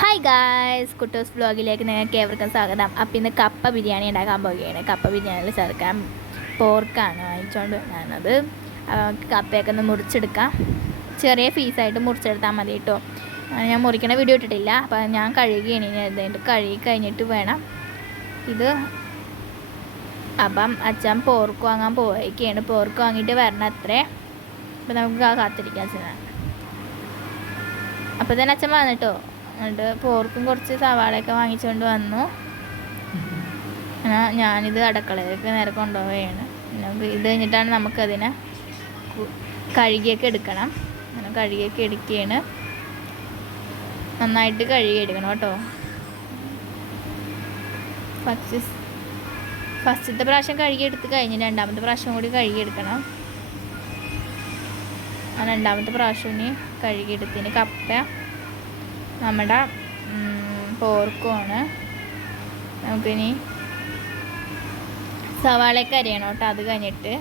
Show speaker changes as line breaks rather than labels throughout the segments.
Hi guys കുട്ടോസ് വ്ലോഗിലേക്ക് നിങ്ങൾക്ക് ഏവർക്കും സ്വാഗതം. അപ്പം ഇന്ന് കപ്പ ബിരിയാണി ഉണ്ടാക്കാൻ പോവുകയാണ്. കപ്പ ബിരിയാണിയിൽ ചേർക്കാൻ പോർക്കാണ് വാങ്ങിച്ചുകൊണ്ട് വന്നത്. കപ്പയൊക്കെ ഒന്ന് മുറിച്ചെടുക്കാം. ചെറിയ പീസായിട്ട് മുറിച്ചെടുത്താൽ മതി കേട്ടോ. ഞാൻ മുറിക്കണ വീഡിയോ ഇട്ടിട്ടില്ല. അപ്പം ഞാൻ കഴുകിയാണ്. ഇനി അതുകൊണ്ട് കഴുകി കഴിഞ്ഞിട്ട് വേണം ഇത് അപ്പം അച്ഛൻ പോർക്ക് വാങ്ങാൻ പോവുകയാണ്. പോർക്ക് വാങ്ങിയിട്ട് വരണം അത്രേ. അപ്പം നമുക്ക് ആ കാത്തിരിക്കാൻ ചെന്നാണ് അപ്പോൾ തന്നെ അച്ഛൻ വന്നിട്ടോ? എന്നിട്ട് പോർക്കും കുറച്ച് സവാളയൊക്കെ വാങ്ങിച്ചുകൊണ്ട് വന്നു. ഞാനിത് അടുക്കളയിലേക്ക് നേരെ കൊണ്ടുപോവുകയാണ്. ഇത് കഴിഞ്ഞിട്ടാണ് നമുക്കതിനെ കഴുകിയൊക്കെ എടുക്കണം. അങ്ങനെ കഴുകിയൊക്കെ എടുക്കുകയാണ്. നന്നായിട്ട് കഴുകി എടുക്കണം കേട്ടോ. ഫസ്റ്റ് ഫസ്റ്റത്തെ പ്രാവശ്യം കഴുകി എടുത്ത് കഴിഞ്ഞ് രണ്ടാമത്തെ പ്രാവശ്യം കൂടി കഴുകി എടുക്കണം ആ രണ്ടാമത്തെ പ്രാവശ്യം ഇനി കഴുകിയെടുത്തിന് കപ്പ നമ്മുടെ പോർക്കുമാണ് നമുക്കിനി സവാളയൊക്കെ അരിയണം കേട്ടോ അത് കഴിഞ്ഞിട്ട്.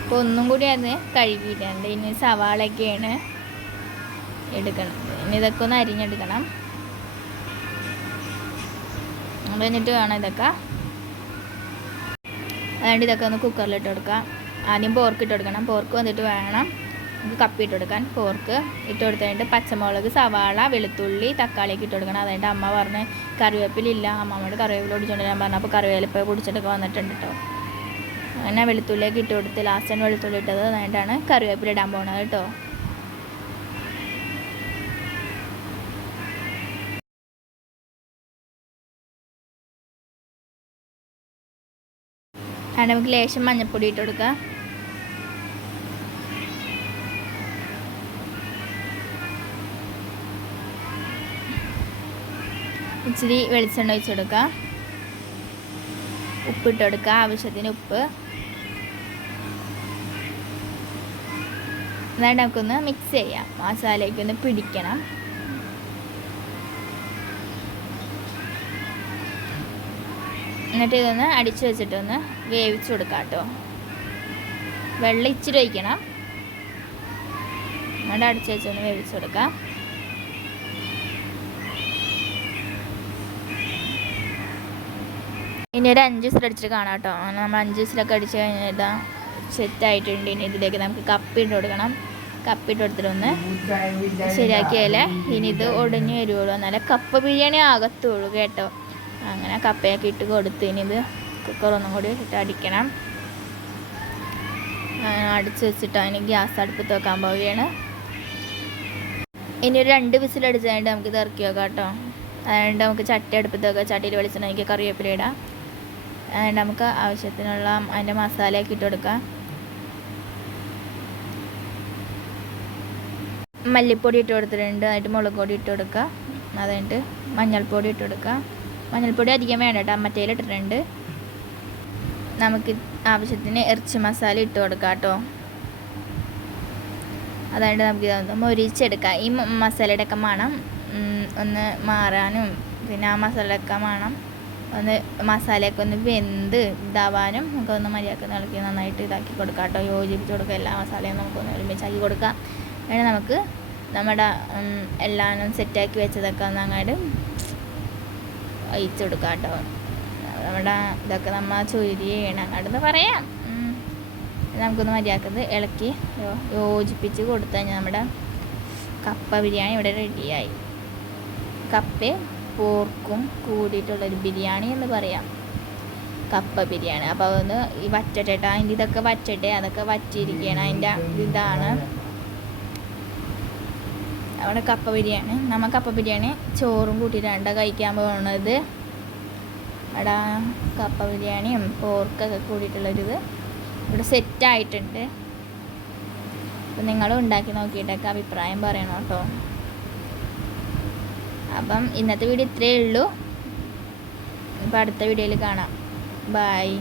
അപ്പോൾ ഒന്നും കൂടി അത് കഴുകിയിട്ടുണ്ട് ഇനി സവാളയൊക്കെയാണ് എടുക്കണം. ഇനി ഇതൊക്കെ ഒന്ന് അരിഞ്ഞെടുക്കണം. കഴിഞ്ഞിട്ട് വേണം ഇതൊക്കെ. അതുകൊണ്ട് ഇതൊക്കെ ഒന്ന് കുക്കറിലിട്ട് കൊടുക്കാം. ആദ്യം പോർക്ക് ഇട്ട് കൊടുക്കണം. പോർക്ക് വന്നിട്ട് വേണം. കപ്പി ഇട്ട് കൊടുക്കാൻ പോർക്ക് ഇട്ട് കൊടുത്ത് കഴിഞ്ഞിട്ട് പച്ചമുളക് സവാള വെളുത്തുള്ളി തക്കാളിയൊക്കെ ഇട്ട് കൊടുക്കണം. അതുകൊണ്ട് അമ്മ പറഞ്ഞ് കറിവേപ്പിലില്ല അമ്മമ്മയോട് കറിവേപ്പില ഒടിച്ചുകൊണ്ട് ഞാൻ പറഞ്ഞു അപ്പോൾ കറിവേപ്പില പൊടിച്ചിട്ടൊക്കെ വന്നിട്ടുണ്ട് കേട്ടോ അങ്ങനെ വെളുത്തുള്ളിയൊക്കെ ഇട്ട് കൊടുത്ത് ലാസ്റ്റാണ് വെളുത്തുള്ളി ഇട്ടത് അതുകൊണ്ടാണ് കറിവേപ്പില ഇടാൻ പോകുന്നത് കേട്ടോ അങ്ങനെ നമുക്ക് ലേശം മഞ്ഞൾപ്പൊടി ഇട്ട് കൊടുക്കാം. ഇച്ചിരി വെളിച്ചെണ്ണ ഒഴിച്ച് കൊടുക്കുക. ഉപ്പിട്ട് കൊടുക്കുക. ആവശ്യത്തിന് ഉപ്പ്. എന്നിട്ട് നമുക്കൊന്ന് മിക്സ് ചെയ്യാം. മസാലയ്ക്ക് ഒന്ന് പിടിക്കണം. എന്നിട്ട് ഇതൊന്ന് അടിച്ചു വെച്ചിട്ടൊന്ന് വേവിച്ചു കൊടുക്കാം കേട്ടോ. വെള്ളം ഇച്ചിരി ഒഴിക്കണം. എന്നിട്ട് അടിച്ചു വെച്ചൊന്ന് വേവിച്ചു കൊടുക്കാം. ഇനി ഒരു അഞ്ച് വിസിൽ അടിച്ചിട്ട് കാണാം കേട്ടോ. നമ്മൾ അഞ്ച് വിസിലൊക്കെ അടിച്ച് കഴിഞ്ഞിട്ട് സെറ്റ് ആയിട്ടുണ്ട്. ഇനി ഇതിലേക്ക് നമുക്ക് കപ്പിട്ട് കൊടുക്കണം. കപ്പിട്ട് കൊടുത്തിട്ടൊന്ന് ശരിയാക്കിയാലേ ഇനി ഇത് ഒടിഞ്ഞു വരുള്ളൂ. എന്നാലേ കപ്പ ബിരിയാണി ആകത്തുള്ളൂ കേട്ടോ. അങ്ങനെ കപ്പയൊക്കെ ഇട്ട് കൊടുത്ത് ഇനി ഇത് കുക്കർ ഒന്നും കൂടി ഇട്ട് അടിക്കണം. അടിച്ച് വെച്ചിട്ട് അതിന് ഗ്യാസ് അടുപ്പത്ത് വെക്കാൻ പോവുകയാണ്. ഇനി ഒരു രണ്ട് വിസിൽ അടിച്ചതായിട്ട് നമുക്ക് ഇത് ഇറക്കി വെക്കാം കേട്ടോ. അതുകൊണ്ട് നമുക്ക് ചട്ടി അടുപ്പത്ത് വെക്കാം. ചട്ടിയിൽ വെളിച്ചെണ്ണയ്ക്ക് കറിവേപ്പില ഇടാം. നമുക്ക് ആവശ്യത്തിനുള്ള അതിന്റെ മസാലയൊക്കെ ഇട്ട് കൊടുക്കാം. മല്ലിപ്പൊടി ഇട്ട് കൊടുത്തിട്ടുണ്ട് അതിട്ട് മുളക് പൊടി ഇട്ട് കൊടുക്കുക അത് കഴിഞ്ഞിട്ട് മഞ്ഞൾപ്പൊടി ഇട്ട് കൊടുക്കുക മഞ്ഞൾപ്പൊടി അധികം വേണ്ട കേട്ടോ മറ്റേൽ ഇട്ടിട്ടുണ്ട്. നമുക്ക് ആവശ്യത്തിന് ഇറച്ചി മസാല ഇട്ട് കൊടുക്കാം കേട്ടോ. അതായത് നമുക്ക് മൊരിച്ചെടുക്കാം. ഈ മസാലയുടെ ഒക്കെ മണം ഒന്ന് മാറാനും പിന്നെ ആ മസാലയുടെ ഒക്കെ മണം ഒന്ന് മസാലയൊക്കെ ഒന്ന് വെന്ത് ഇതാവാനും നമുക്ക് ഒന്ന് മര്യാദയ്ക്ക് ഇളക്കി നന്നായിട്ട് ഇതാക്കി കൊടുക്കാം കേട്ടോ. യോജിപ്പിച്ച് കൊടുക്കുക എല്ലാ മസാലയും നമുക്കൊന്ന് ഒരുമിച്ചാക്കി കൊടുക്കാം. അങ്ങനെ നമുക്ക് നമ്മുടെ എല്ലാം എല്ലാനും സെറ്റാക്കി വെച്ചതൊക്കെ ഒന്ന് അങ്ങോട്ട് അയച്ചു കൊടുക്കാം കേട്ടോ. നമ്മുടെ ഇതൊക്കെ നമ്മൾ ചുരി ചെയ്യണം അങ്ങോട്ട് പറയാം. നമുക്കൊന്ന് മര്യാദക്കത് ഇളക്കി യോജിപ്പിച്ച് കൊടുത്തു കഴിഞ്ഞാൽ നമ്മുടെ കപ്പ ബിരിയാണി ഇവിടെ റെഡിയായി കപ്പയും പോർക്കും കൂടിയിട്ടുള്ളൊരു ബിരിയാണി എന്ന് പറയാം. കപ്പ ബിരിയാണി. അപ്പോൾ അതൊന്ന് ഈ വറ്റട്ടെ അതിന്റെ ഇതൊക്കെ വറ്റട്ടെ. അതൊക്കെ വറ്റിയിരിക്കുകയാണ് അതിന്റെ ഇതാണ്. അവിടെ കപ്പ ബിരിയാണി. നമ്മൾ കപ്പ ബിരിയാണി ചോറും കൂട്ടിയിട്ടാണ് കഴിക്കാൻ പോകുന്നത് അവിടെ കപ്പ ബിരിയാണിയും പോർക്കൊക്കെ കൂടിയിട്ടുള്ളൊരിത്. ഇവിടെ സെറ്റായിട്ടുണ്ട്. അപ്പം നിങ്ങളും ഉണ്ടാക്കി നോക്കിയിട്ടൊക്കെ അഭിപ്രായം പറയണം കേട്ടോ. അപ്പം ഇന്നത്തെ വീഡിയോ ഇത്രയേ ഉള്ളൂ. അപ്പം അടുത്ത വീഡിയോയിൽ കാണാം. ബായ്